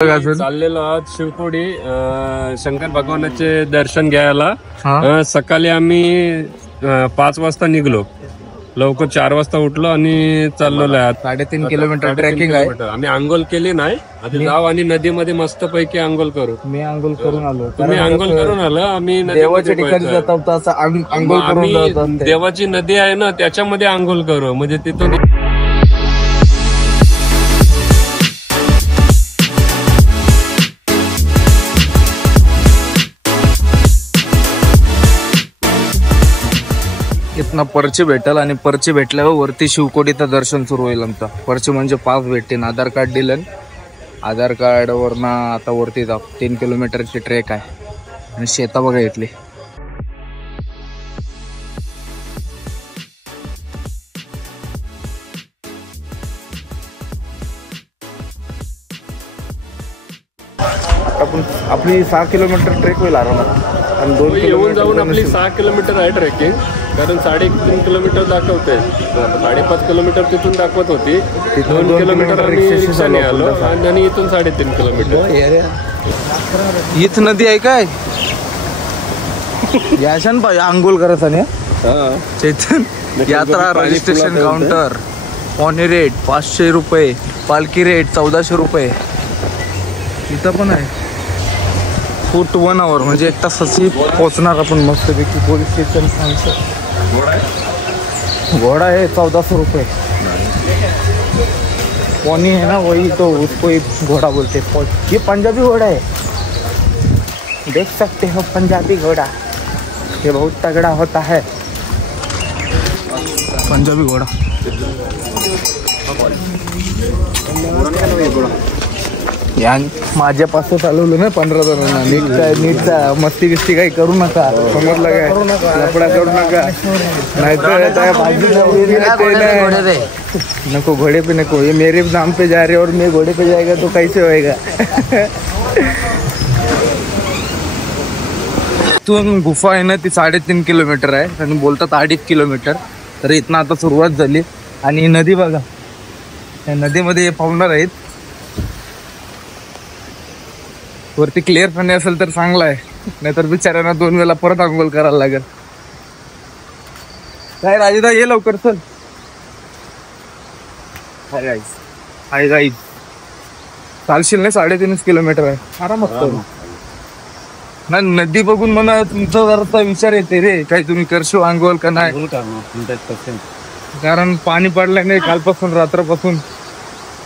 चाललेलो आहोत शिवकोडी शंकर भगवानाचे दर्शन घ्यायला। सकाळी आम्ही 5 वाजता निघलो, लवकर 4 वाजता उठलो आणि चाललेलो आहे। 3.5 किलोमीटर ट्रेकिंग आहे। आम्ही आंघोळ केली नाही, आधी जाऊ आणि नदीमध्ये मस्त पैकी आंघोळ करू। मी आंघोळ करून आलो, तुम्ही आंघोळ करून आलो, आम्ही देवाच्या ठिकाणी जात होतो असं आंघोळ करून जातो। देवाची नदी आहे ना, त्याच्यामध्ये आंघोळ करू, म्हणजे तिथून इथनं पर्ची भेटल आणि पर्ची भेटल्यावर वरती शिवकोडीचं दर्शन सुरू होईल। आमचा पर्ची म्हणजे पास भेटतील, आधार कार्ड दिलं, आधार कार्ड वरनं आता वरती जाऊ। 3 किलोमीटरची ट्रेक आहे आणि शेता बघा इथली। आपली 6 किलोमीटर ट्रेक होईल आरामात आणि 2 येऊन जाऊन आपली 6 किलोमीटर आहे ट्रेकिंग, कारण 3.5 किलोमीटर दाखवते, 5.5 किलोमीटर तिथून दाखवत होती। 2 किलोमीटर आम्ही रिक्षाने आलो आणि इथून 3.5 किलोमीटर। हीच नदी आहे काय? याशन पाहिजे आंघोळ करत चैतन। यात्रा रजिस्ट्रेशन काउंटर, पावणे रेट 500 रुपये, पालखी रेट 1400 रुपये। इथं पण आहे फूट 1 आवर, म्हणजे 1 तासाची पोहोचणार आपण मस्तपैकी पोलीस स्टेशन। घोड़ा है 1400 रुपये। पोनी है ना, वही तो उसको ही घोड़ा बोलते हैं। ये पंजाबी घोड़ा है, देख सकते हो पंजाबी घोड़ा, ये बहुत तगड़ा होता है पंजाबी घोड़ा। माझ्यापासून चालवलं ना 15 जणांना। नीटचा मस्ती बिस्ती काही करू नका, समजलं काय? लफडा करू नका, नाहीतर नको घोड़े पे नको। ये मेरे नाम पे जा रहे और मैं घोड़े पे जाएगा तो कैसे होएगा? इथून गुफा आहे ना, ती 3.5 किलोमीटर आहे आणि बोलतात 2.5 किलोमीटर। तर इथनं आता सुरुवात झाली आणि नदी बघा, या नदीमध्ये पाहुणार आहेत। वरती क्लिअर पाणी असेल तर चांगलं आहे, नाहीतर बिचाऱ्यांना 2 वेळा परत आंघोळ करायला लागेल। काय राजेदा ये लवकर चल। हाय गाईज चालशील नाही, 3.5 किलोमीटर आहे, आरामात करू ना। नदी बघून मला तुमचा जरा विचार येते रे, काय तुम्ही करशो आंघोळ का नाही? कारण पाणी पडलं नाही कालपासून,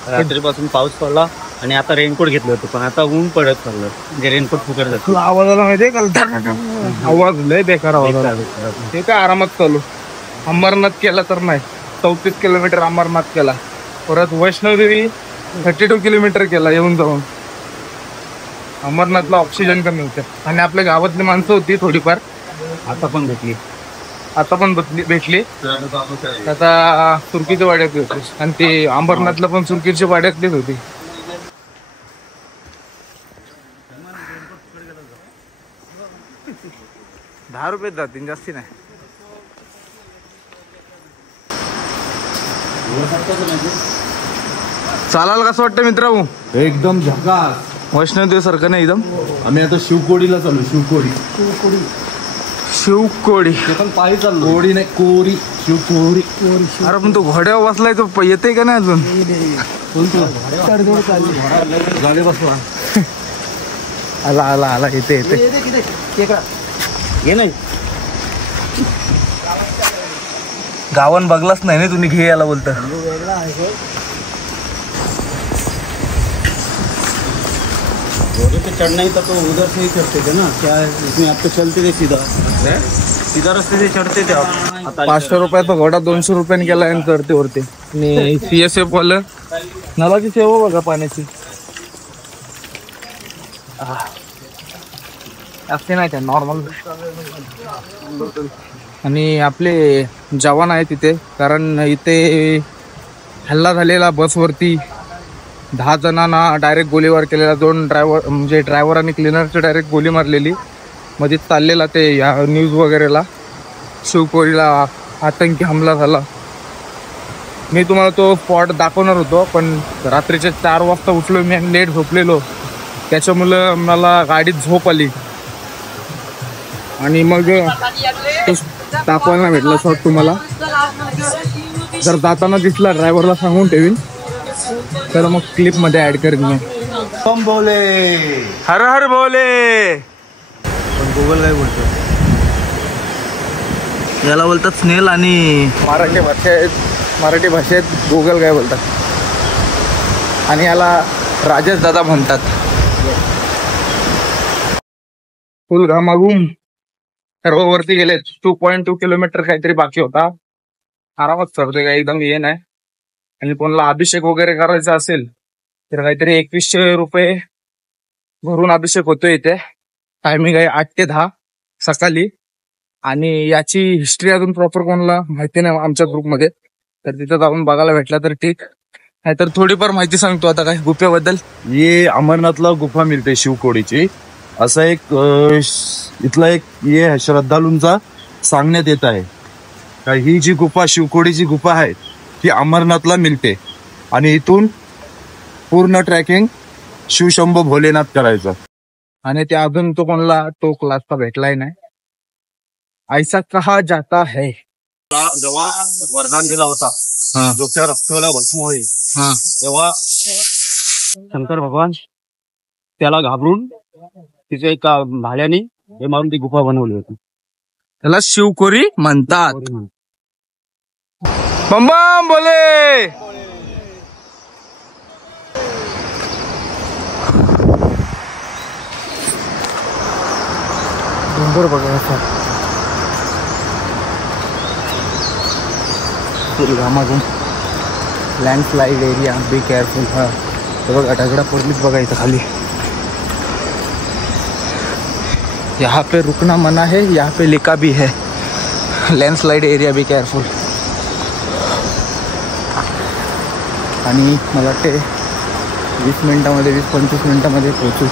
रात्रीपासून पाऊस पडला आणि आता रेनकोट घेतलं होतं, पण आता ऊन पडत चाललं, म्हणजे रेनकोट फुकट जातो। आवाज आला माहितीये का? आवाज लय बेकार आवाज आला। ते काय आरामात चालू। अमरनाथ केला तर नाही, 34 किलोमीटर अमरनाथ केला, परत वैष्णोदेवी 32 किलोमीटर केला येऊन जाऊन। अमरनाथला ऑक्सिजन कमी होते आणि आपल्या गावातली माणसं होती थोडीफार, आता पण भेटली। आता सुरकीच्या वाड्यातली होती आणि ते अमरनाथला पण सुरकीच्या वाड्यातलीच होती। ₹10 जातील, जास्ती नाही। चालायला कसं वाटतं मित्रांनो? एकदम झकास, वैष्णोदेवी सारखं नाही एकदम। आम्ही आता शिवकोडीला चालू। शिवकोडी शिवकोडी पायी चाललो, कोडी नाही कोरी, शिवकोडी। अरे पण तो घोड्यावर बसलाय, तो येते का नाही अजून? गाडी बसवा। आला येते ये नाही, गावन बघलाच नाही ना तुम्ही, घे याला बोलता। घोड़े पे चढ़ना ही था तो उधर से ही चढ़ते थे ना, क्या इसमें आप तो चलते थे सीधा रस्ते से चढ़ते थे आप। 500 रुपयाचा घोडा 200 रुपयाने केला आणि चढते वरती। आणि CSF वालं नलाची सेवा बघा पाण्याची, असते नाही त्या नॉर्मल। आणि आपले जवान आहे तिथे, कारण इथे हल्ला झालेला बसवरती 10 जणांना डायरेक्ट गोळीबार केलेला। 2 ड्रायव्हर म्हणजे ड्रायव्हर आणि क्लिनरची डायरेक्ट गोळी मारलेली। मध्ये चाललेला ते या न्यूज वगैरेला, शिवकोडीला आतंकी हमला झाला। मी तुम्हाला तो स्पॉट दाखवणार होतो, पण रात्रीचे 4 वाजता उठलो मी आणि लेट झोपलेलो, त्याच्यामुळं मला गाडीत झोप आली आणि मग तो दाखवायला भेटला शॉट तुम्हाला. जर जाताना दिसला ड्रायव्हरला सांगून ठेवीन, तर मग क्लिप मध्ये ऍड करेन मी. हम बोले हर हर बोले. पण गुगल काय बोलतो? याला बोलतात स्नेल आणि मराठी भाषेत गुगल काय बोलतात आणि याला राजेश दादा म्हणतात. फुल घामाघूम सर्व वरती गेले. 2.2 किलोमीटर काहीतरी बाकी होता. आरामात सरते काय, एकदम ये नाही. आणि कोणाला अभिषेक वगैरे करायचा असेल तर काहीतरी 2100 रुपये भरून अभिषेक होतोय इथे. टायमिंग आहे 8 ते 10 सकाळी. आणि याची हिस्ट्री अजून प्रॉपर कोणाला माहिती नाही आमच्या ग्रुपमध्ये, तर तिथं जाऊन बघायला भेटला तर ठीक, नाहीतर थोडीफार माहिती सांगतो आता काय गुफेबद्दल. ये अमरनाथला गुफा मिळते शिवकोडीची, असा एक इथला एक ये श्रद्धालूंचा सांगण्यात येत आहे का ही जी गुफा शिवकोडीची गुफा आहे ती अमरनाथला मिळते आणि इथून पूर्ण ट्रॅकिंग शिवशंभो भोलेनाथ करायचं. आणि ते अजून तो कोणाला टोक लाजता भेटलाय नाही. ऐसा कहा जाता है. जेव्हा वरदान दिला होता डोक्यावर रक्ताला भस्म होईल तेव्हा शंकर भगवान त्याला घाबरून तिच्या एका भाड्याने हे मारून ती गुफा बनवली होती. त्याला शिवकोरी म्हणतात. बम बम बोले. डोंगर बघा घामाघूम. Landslide area, be careful. हा बघा दगडा पडलीच बघा इथं खाली. यहाँ पे रुकना मना है, यहाँ पे लिखा भी है लँडस्लाइड एरिया, बी केअरफुल. आणि मला वाटते 20 मिनिटामध्ये 20-25 मिनिटामध्ये पोहोचू.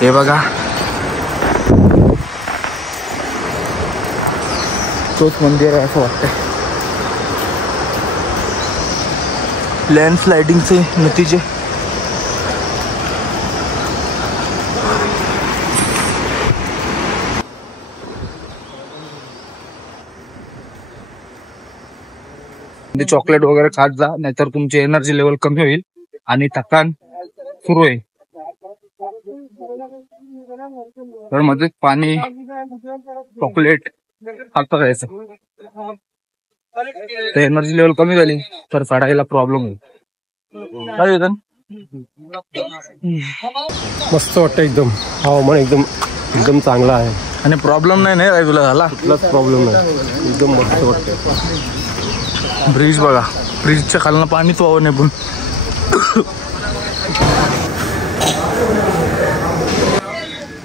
हे बघा तोच मंदिर आहे असं वाटतंय. लँडस्लाइडिंगचे नतीजे. चॉकलेट वगैरे खात जा, नाहीतर तुमची एनर्जी लेवल कमी होईल आणि थकान सुरू आहे. तर मध्ये पाणी चॉकलेट खाता राहायचं. तर एनर्जी लेवल कमी झाली तर चढायला प्रॉब्लेम होईल. काय येतं मस्त वाटतं एकदम. हवामान एकदम एकदम चांगला आहे आणि प्रॉब्लेम नाही राहिला झाला. कुठलाच प्रॉब्लेम नाही. एकदम मस्त वाटतं. ब्रिज बघा, ब्रिजच्या खालनं पाणीच वाहून नाही. पण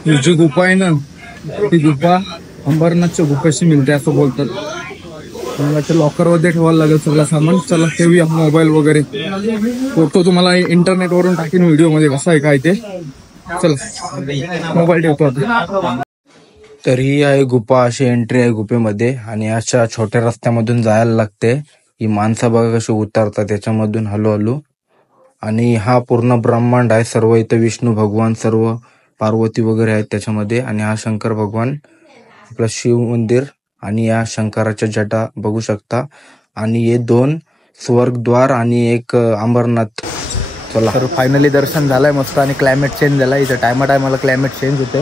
ही जी गुफा आहे ना, ती गुफा अंबरनाथच्या गुफेशी मिळते असं बोलतात. लॉकर मध्ये ठेवायला लागेल सगळं सामान. चला ठेवूया मोबाईल वगैरे. फोटो तुम्हाला इंटरनेट वरून टाकीन व्हिडिओ मध्ये कसं आहे काय ते. चला मोबाईल ठेवतो आता. तर ही आहे गुफा, अशी एंट्री आहे गुफेमध्ये आणि अशा छोट्या रस्त्यामधून जायला लागते. ही माणसं बघा कशी उतरतात त्याच्यामधून हळूहळू. आणि हा पूर्ण ब्रह्मांड आहे. सर्व इथं विष्णू भगवान, सर्व पार्वती वगैरे आहेत त्याच्यामध्ये. आणि हा शंकर भगवान आपलं शिव मंदिर आणि या शंकराच्या जटा बघू शकता. आणि हे 2 स्वर्गद्वार आणि एक अंबरनाथ. चला तर फायनली दर्शन झालंय मस्त. आणि क्लायमेट चेंज झालाय इथं. टायमाला क्लायमेट चेंज होते.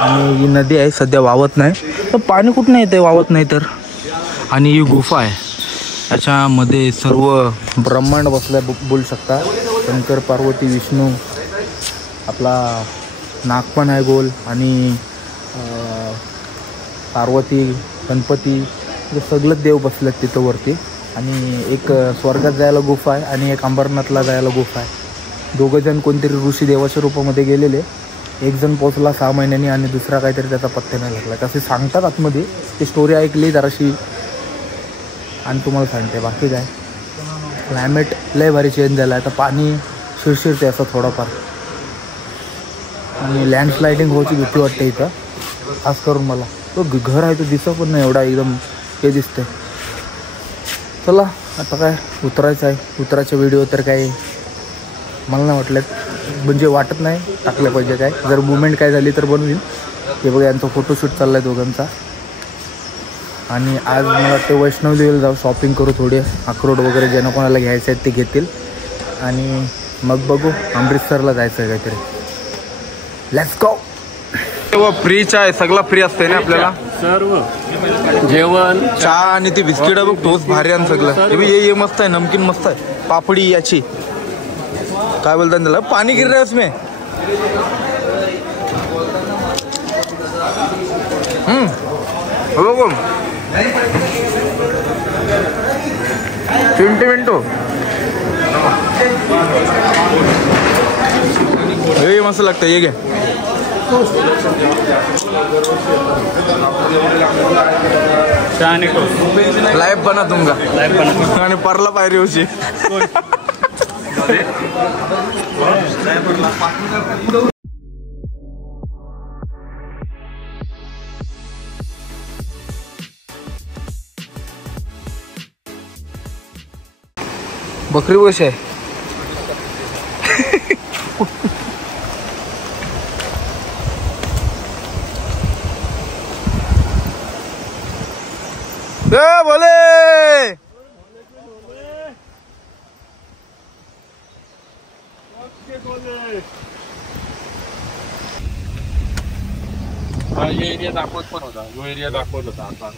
आणि ही नदी आहे सध्या वावत नाही. तर पाणी कुठं येते वावत नाही तर. आणि ही गुफा आहे, याच्यामध्ये सर्व ब्रह्मांड बसलाय बोलू शकता. शंकर, पार्वती, विष्णू, आपला नाग पण आहे गोल. आणि पार्वती, गणपती, सगळं देव बसलेत तिथं वरती. आणि एक स्वर्गात जायला गुफा आहे आणि एक अंबरनाथला जायला गुफा आहे. 2 जण कोणतरी ऋषी देवाच्या रूपामध्ये गेलेले. 1 जण पोचला 6 महिन्यांनी आणि दुसरा काहीतरी त्याचा पत्ता नाही लागला. कसे सांगतात आतमध्ये. ती स्टोरी ऐकली जराशी आणि तुम्हाला सांगते. बाकी काय, क्लायमेट लय भारी चेंज झाला आहे. तर पाणी शिरशिरते असं थोडंफार. आणि लँडस्लायडिंग व्हायची भीती वाटते इथं खास करून मला. तो घर आहे तो दिसत पण नाही एवढा, एकदम हे दिसते. चला आता काय उतरायचं आहे. उतरायचे व्हिडिओ तर काही मला नाही वाटलं म्हणजे वाटत नाही टाकलं पाहिजे काय, जर मुवमेंट काय झाली तर बनवीन. हे बघा यांचा फोटोशूट चाललाय दोघांचा. आणि आज मला वाटतं वैष्णवदेवीला जाऊ, शॉपिंग करू, थोडे अक्रोड वगैरे ज्यांना कोणाला घ्यायचं आहे ते घेतील. आणि मग बघू अमृतसरला जायचं आहे काहीतरी. Let's go. फ्रीच आहे, सगळं फ्री असते ना आपल्याला, सर्व जेवण, चहा आणि ती बिस्किट बघ तोच भारी आहे सगळं. ये मस्त आहे, नमकीन मस्त आहे, पापडी याची काय बोलतात त्याला, पाणी गिर रहा है उसमें. हो मिनटो हे मस्त लागतं. ये घ्या. लाईफ बना तुमका आणि परला पायरी होशी. बकरी गोश आहे. बोले एरिया दाखवत पण होता, जो एरिया दाखवत होता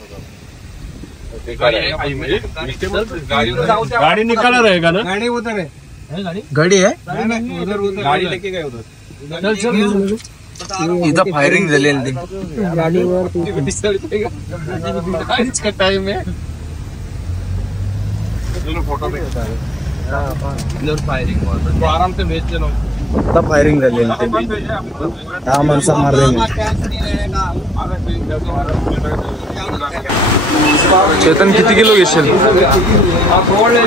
गाड़ी निकाला रहेगा ना, गाड़ी उधर है, गाडी आहे गाड़ी लेके गए उधर. इथं फायरिंग झालेली इसका टाइम है. फोटो में फायरिंग तो आराम से भेज चलो. आता फायरिंग झालेली हा माणसा मारले. चेतन किती किलो घेशील?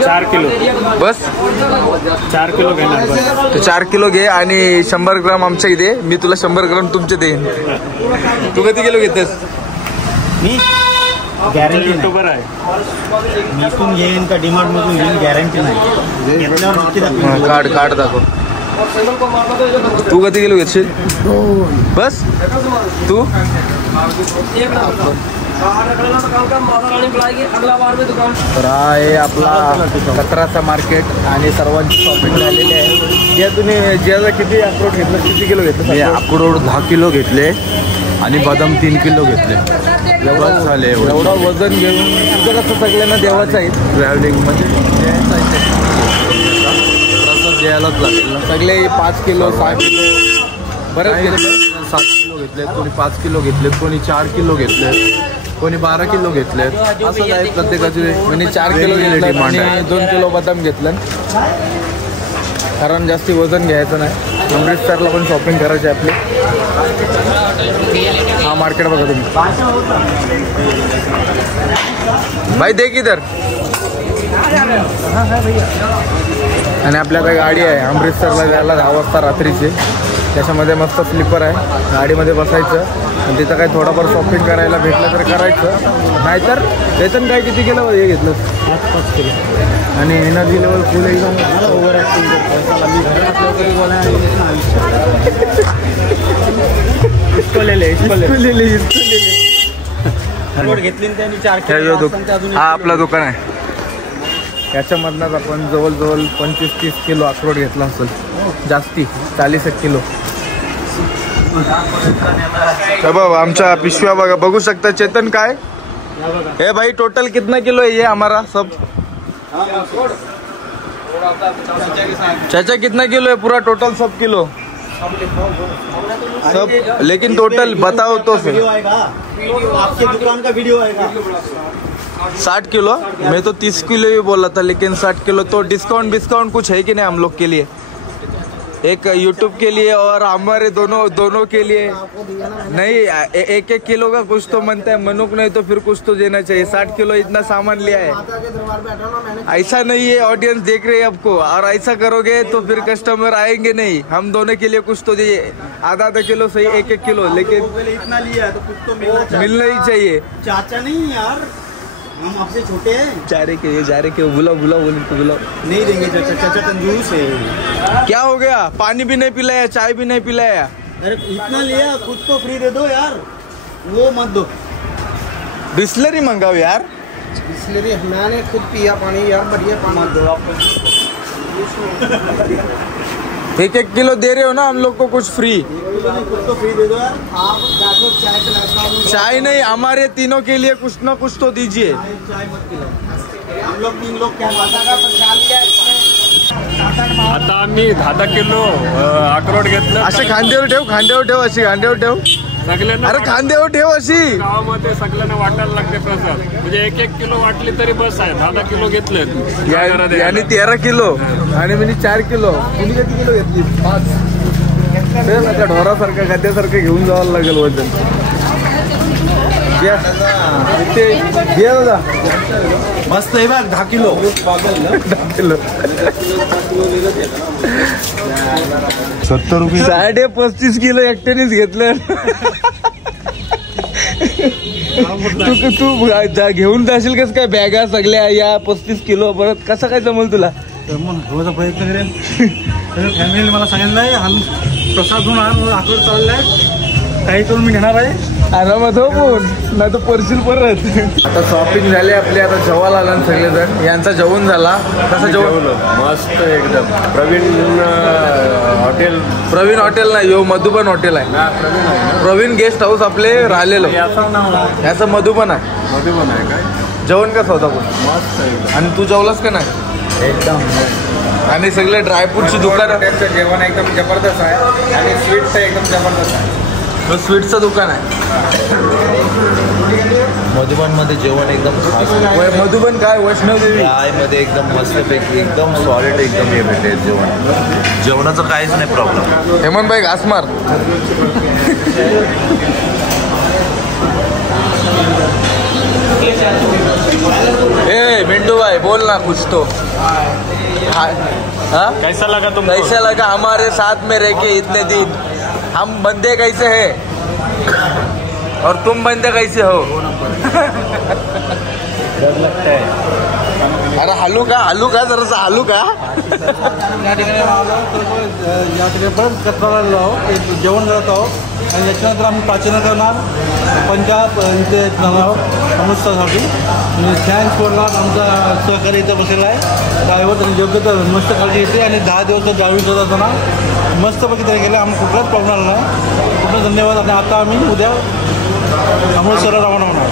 4 किलो बस. 4 किलो घेणार बस. तर 4 किलो घे आणि 100 ग्राम आमच्या इथे, मी तुला 100 ग्राम तुमचे देईन. तू किती किलो घेतेस? मी गॅरंटी युट्यूबर आहे. मी पण घेईन का डिमांड मधून घेईन, गॅरंटी नाही. कार्ड दाखव. तू किती किलो घेशील? बस. तू तर आहे आपला कचराचा मार्केट आणि सर्वांची शॉपिंग झालेली आहे. या तुम्ही ज्याला किती अक्रोड घेतलं, किती किलो घेतलं? मी अक्रोड 10 किलो घेतले आणि बदाम 3 किलो घेतले. एवढं झाले. एवढं वजन घेऊन तुझं कसं सगळ्यांना देवाचं आहे ट्रॅव्हलिंगमध्ये द्यायलाच लागेल. सगळे 5 किलो 6 किलो बरेच घेतले. 7 किलो घेतलेत, कोणी 5 किलो घेतलेत, कोणी 4 किलो घेतलेत, कोणी 12 किलो घेतलेत. असं आहे प्रत्येकाचे. म्हणजे 4 किलो घेतलं आणि 2 किलो बदाम घेतलं, कारण जास्ती वजन घ्यायचं नाही. अमृतसरला पण शॉपिंग करायची आपली. हा मार्केट बघा तुम्ही. भाई देख इधर. आणि आपल्याकडे गाडी आहे अमृतसरला जायला 10 वाजता रात्रीची. त्याच्यामध्ये मस्त स्लीपर आहे, गाडीमध्ये बसायचं आणि तिथं काही थोडंफार शॉपिंग करायला भेटलं तर करायचं, नाहीतर त्याच्यानं काय किती केलं हे घेतलं. 5 किलो आणि एनर्जी लेवल फुल एकदम ओव्हर ॲक्टिंग हा आपला दुकान आहे. याच्यामधनंच आपण जवळजवळ 25-30 किलो अक्रोड घेतला असेल, जास्ती 40 किलो. बाबा आमच्या पिशव्या बघा, बघू शकता. चेतन काय हे भाई टोटल कितना किलो है ये हमारा सब? चाचा कितना किलो है पूरा टोटल सब किलो सब, लेकिन टोटल बताओ तो फिर. आपके दुकान का वीडियो आएगा. 60 किलो. मैं तो 30 किलो ही बोला था, लेकिन 60 किलो. तो डिस्काउंट कुछ है कि नहीं हम लोग के लिए? एक यूट्यूब के लिए और हमारे दोनों के लिए नहीं. 1-1 किलो का कुछ तो बनता है मनुक, नहीं तो फिर कुछ तो देना चाहिए. 60 किलो इतना सामान लिया है. ऐसा नहीं है, ऑडियंस देख रहे हैं आपको, और ऐसा करोगे तो फिर कस्टमर आएंगे नहीं. हम दोनों के लिए कुछ तो दीजिए. आधा किलो सही, 1-1 किलो, लेकिन इतना लिया है तो कुछ तो मिलना ही चाहिए. चाचा नहीं यार, हम आपसे छोटे हैं। जा रहे के बुलाओ बुलाओ। नहीं देंगे चाचा कंजूस है। क्या हो गया? पानी भी नहीं पिलाया, चाय भी नहीं पिलाया। अरे इतना लिया, कुछ तो फ्री दे दो यार, वो मत दो। बिस्लरी मंगाओ यार। बिस्लरी मैंने खुद पिया पानी यार, बढ़िया पानी मत दो आप। 1-1 किलो दे रहे हो ना हम लोग को, कुछ फ्री। कुछ तो फ्री दे दो यार। आप चाय पिलाता हूँ। चाय नहीं, हमारे तीनों के लिए कुछ ना कुछ तो दीजिए। चाय मत पिलाओ, हम लोग 3 लोग क्या माता का प्रसाद लिया इसमें। आता आम्ही 10 किलो अक्रोड घेतलं। असे खांद्यावर ठेव अशी खांद्यावर ठेव। सगळ्यांना अरे खांद्यावर ठेव अशी। गावामध्ये सगळ्यांना वाटायला लागते प्रसाद, म्हणजे 1-1 किलो वाटली तरी बस आहे। 10 किलो घेतले याने 13 किलो आणि मी 4 किलो। तुम्ही किती किलो घेतली? 5। आता ढोरासारखं खाद्यासारखं घेऊन जावं लागेल वजन। दादा मस्त आहे बघ, 10 किलो 10 किलो 70 रुपये 35 किलो एकट्यानेच घेतलं। तू घेऊन जाशील कस काय बॅगा सगळ्या या 35 किलो परत कसं काय जमल तुला? रोजा प्रयत्न करेन। फॅमिली मला सांगितलंय प्रसाद घेऊन आकडे चाललाय, काही करून मी घेणार आहे। आरामात हो, पण नाही तर परशील परत। आता शॉपिंग झाली आपली, आता जेवायला आला सगळेजण। यांचा जेवण झाला, कसं जेवलं? मस्त एकदम। प्रवीण हॉटेल नाही, यो मधुबन हॉटेल आहे। प्रवीण गेस्ट हाऊस आपले राहिलेलो, याचं मधुबन आहे। मधुबन आहे काय? जेवण कसं होता पण? मस्त एकदम। आणि तू जेवलास का नाही? एकदम। आणि सगळे ड्रायफ्रूटची दुकान, त्यांचं जेवण एकदम जबरदस्त आहे आणि स्वीटचं एकदम जबरदस्त आहे। स्वीटचं दुकान आहे। मधुबन मध्ये जेवण एकदम खास। मधुबन काय वैष्णवदेवी मध्ये एकदम मस्तपैकी एकदम सॉलिड एकदम हे भेटेल जेवण। जेवणाचं काहीच नाही प्रॉब्लेम। हेमंत भाई घास मार। ए मिंटू भाई बोल ना कुछ तो। कैसा लगा तुमको? कैसा लगा हमारे साथ में रह के इतने दिन? हम बंदे कैसे हैं और तुम बंदे कैसे हो? लगता है। अरे हालू का जरासा हालू का? या ठिकाणी परत कचरा जेवण करत आहोत आणि याच्यानंतर आम्ही प्राचीन करणार पंजाब इथे जाणार आहोत अमृतसरसाठी। थँक्स बोलणार आमचा सहकारी इथं बसलेला आहे ड्रायव्हर, त्यांनी योग्य तर मस्त काळजी घेते आणि 10 दिवस ड्रायव्हिंग करत असताना मस्तपैकी तयारी केलं, आम्ही कुठलाच प्रॉब्लेम आला नाही। खूप धन्यवाद। आणि आता आम्ही उद्या अमृतसरला रवाना होणार।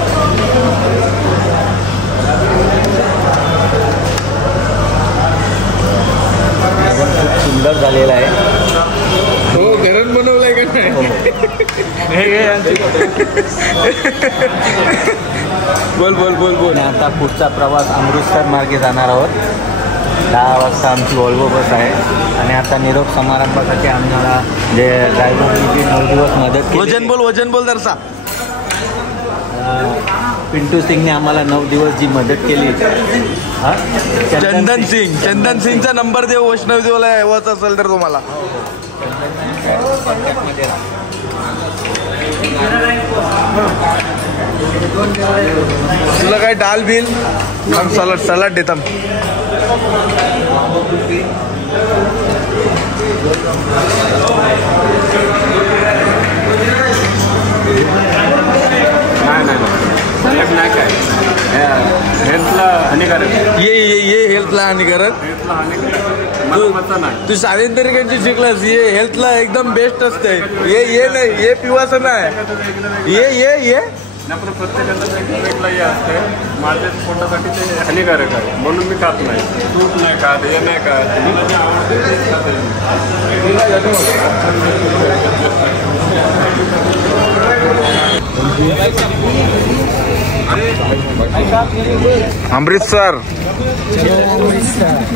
खूप सुंदर झालेला आहे। हो घरून बनवलंय का नाही? बोल। आता पुढचा प्रवास अमृतसर मार्गे जाणार आहोत। 10 वाजता आमची वॉल्वो बस आहे आणि आता निरोप समारंभासाठी आम्हाला जे ड्रायव्हरनी 9 दिवस मदत केली। वजन बोल दरसा। पिंटू सिंगने आम्हाला 9 दिवस जी मदत केली। चंदन सिंगचा नंबर देऊ, वैष्णवदेवीला यावंच असेल तर तुम्हाला। तुला काय डाल बिल सलाड देता? नाही काय हेल्थला हानिकारक। ये हेल्थला हानिकारक। तू सावित्रिकांची शिकलास, ये हेल्थला एकदम बेस्ट असते। ये नाही, ये पिवाचं नाही, ये आपलं प्रत्येकाचं वेगळं हे असते। माझ्या पोटासाठी ते हानिकारक आहे, म्हणून मी खात नाही। तूप नाही खात, हे नाही खात, मला जे आवडते तेच खाते। अमृतसर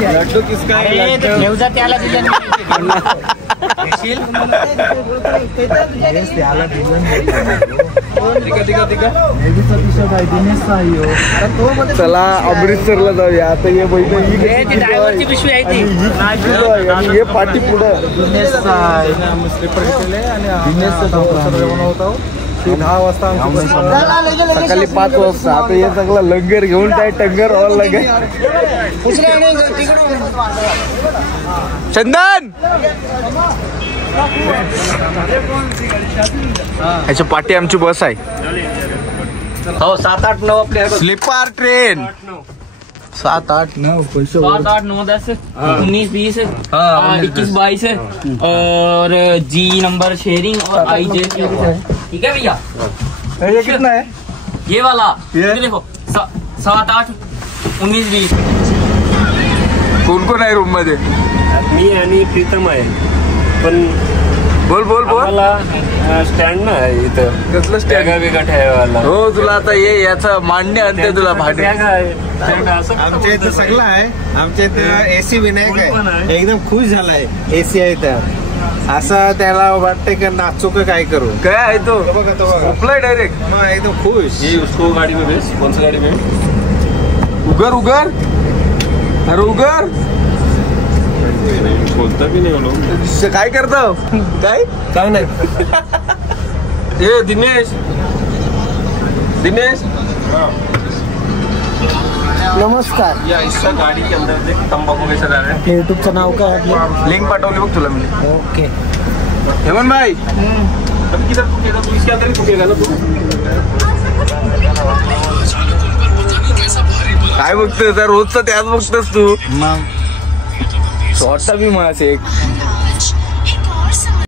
लड्डू किसका है? त्याला दिलं चला अमृतसरला जाऊया आता। ये ड्रायव्हरची पिशवी आहे ती, ये पाठी पुढं स्लीपर घेतलेले आणि बनवत आहोत 10 वाजता सकाळी 5 वाजता. आता हे सगळं लंगर घेऊन काय टंगर व्हायला लागे. चंदन ह्याच्या पाठी आमची बस आहे. हो 7, 8, 9 आपले स्लीपर ट्रेन 7, 8, 9 पैसे 7, 8, 9, 10, 19, 20, 21, 22 और जी नंबर शेयरिंग और आई जे. ठीक है भैया. ये कितना है? ये वाला ये देखो 7, 8, 19, 20. कोण कोण आहे रूम मध्ये? मी आणि प्रीतम आहे. पण बोल बोल बोल. मला स्टँड ना इथं कसलं स्टँड? वेगळा ठेवायला. हो तुला आता ये याचं मांडणे आणते तुला भाडे. आमच्या इथं सगळं आहे. आमच्या इथं एसी विनायक आहे. एकदम खुश झालाय. एसी आहे तर असं त्याला वाटतंय का नाचू का काय करू. काय आहे तो? बघा तो बघा झोपलाय डायरेक्ट. मग एकदम खुश. ये उसको गाड़ी में भेज. कौन सी गाड़ी में? उगर उगर अरे उगर. बोलता भी नहीं लोग. काय करतो? काय काय नाही. ये दिनेश नमस्कार. या इसका गाड़ी के अंदर देख तंबाकू कैसा डाल रहा है. युट्यूबचं नाव काय आपलं? लिंक पाठवली बघ तुला मी. ओके. हेमन भाई अब किधर फूकेगा तू? इसके अंदर ही फूकेगा ना तू. काय बघतोय? रोजचं त्याच बघतोस तू. मग स्वतः बी मास एक